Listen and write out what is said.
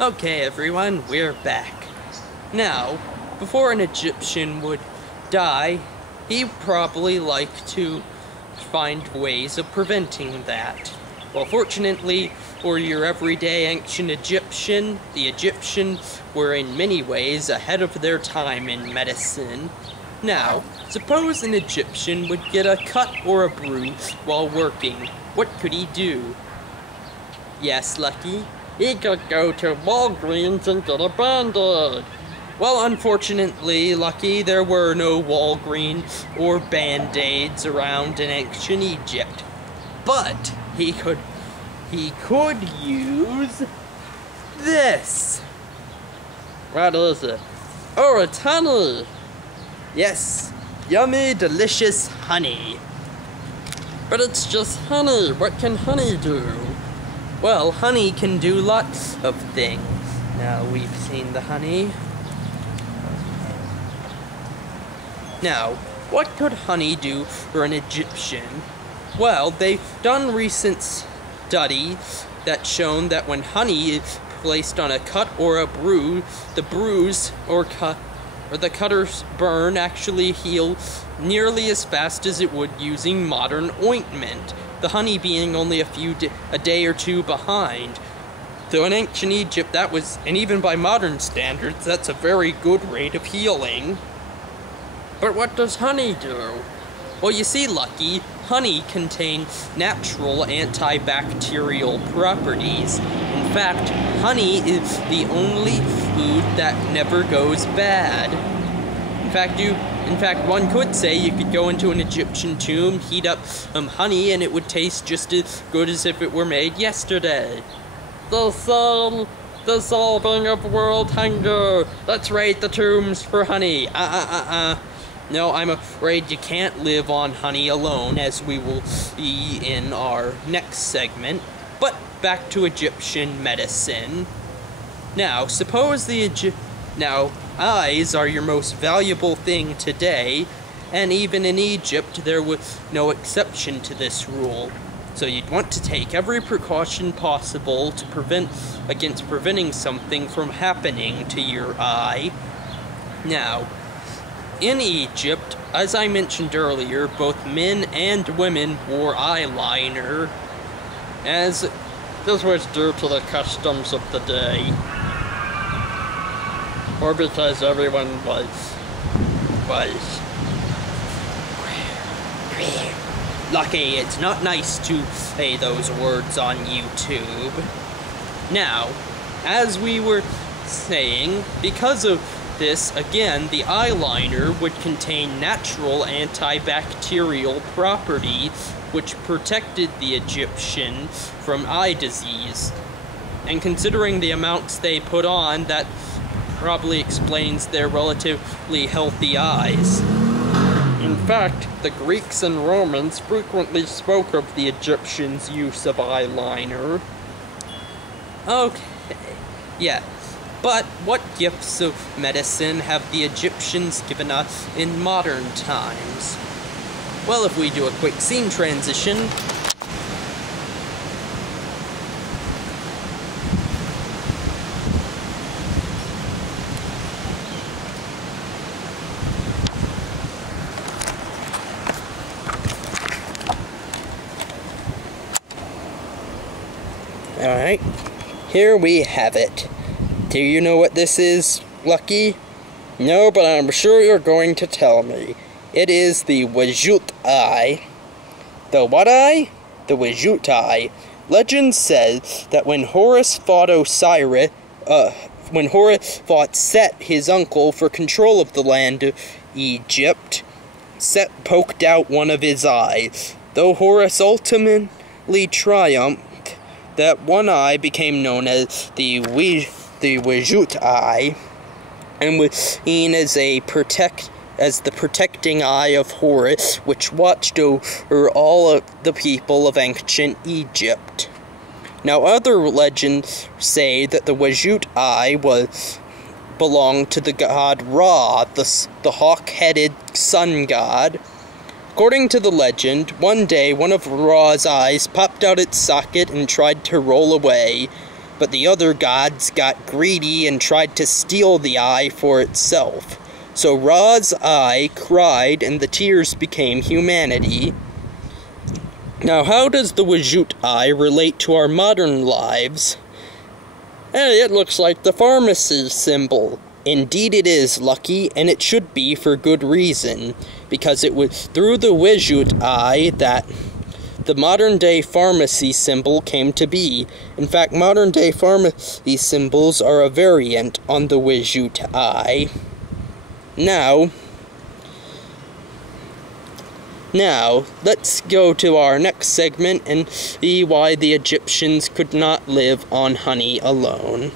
Okay everyone, we're back. Now, before an Egyptian would die, he probably liked to find ways of preventing that. Well, fortunately for your everyday ancient Egyptian, the Egyptians were in many ways ahead of their time in medicine. Now, suppose an Egyptian would get a cut or a bruise while working. What could he do? Yes, Lucky? He could go to Walgreens and get a Band-Aid. Well, unfortunately, Lucky, there were no Walgreens or Band-Aids around in ancient Egypt. But he could use this. What is it? Oh, it's honey. Yes, yummy, delicious honey. But it's just honey. What can honey do? Well, honey can do lots of things. Now, we've seen the honey. Now, what could honey do for an Egyptian? Well, they've done recent studies that shown that when honey is placed on a cut or a bruise, the bruise or the cutter's burn actually heal nearly as fast as it would using modern ointment. The honey being only a day or two behind. Though in ancient Egypt that was, and even by modern standards, that's a very good rate of healing. But what does honey do? Well, you see, Lucky, honey contains natural antibacterial properties. In fact, honey is the only food that never goes bad. In fact, one could say you could go into an Egyptian tomb, heat up some honey, and it would taste just as good as if it were made yesterday. The solving of world hunger. That's right, the tombs for honey. No, I'm afraid you can't live on honey alone, as we will see in our next segment. But back to Egyptian medicine. Now, suppose eyes are your most valuable thing today, and even in Egypt there was no exception to this rule. So you'd want to take every precaution possible to preventing something from happening to your eye. Now, in Egypt, as I mentioned earlier, both men and women wore eyeliner, as this was due to the customs of the day. Or because everyone was Lucky, it's not nice to say those words on YouTube. Now, as we were saying, because of this, again, the eyeliner would contain natural antibacterial properties which protected the Egyptians from eye disease. And considering the amounts they put on, that probably explains their relatively healthy eyes. In fact, the Greeks and Romans frequently spoke of the Egyptians' use of eyeliner. Okay, yeah. But what gifts of medicine have the Egyptians given us in modern times? Well, if we do a quick scene transition. Alright, here we have it. Do you know what this is, Lucky? No, but I'm sure you're going to tell me. It is the Wajut eye. The what eye? The Wajut eye. Legend says that when Horus fought Set, his uncle, for control of the land of Egypt, Set poked out one of his eyes. Though Horus ultimately triumphed, that one eye became known as the Wajut eye, and was seen as the protecting eye of Horus, which watched over all of the people of ancient Egypt. Now, other legends say that the Wajut eye belonged to the god Ra, the hawk-headed sun god. According to the legend, one day one of Ra's eyes popped out its socket and tried to roll away. but the other gods got greedy and tried to steal the eye for itself. So Ra's eye cried, and the tears became humanity. Now, how does the Wajut eye relate to our modern lives? It looks like the pharmacist symbol. Indeed it is, Lucky, and it should be for good reason, because it was through the Wajut eye that the modern-day pharmacy symbol came to be. In fact, modern-day pharmacy symbols are a variant on the Wajut eye. Now, let's go to our next segment and see why the Egyptians could not live on honey alone.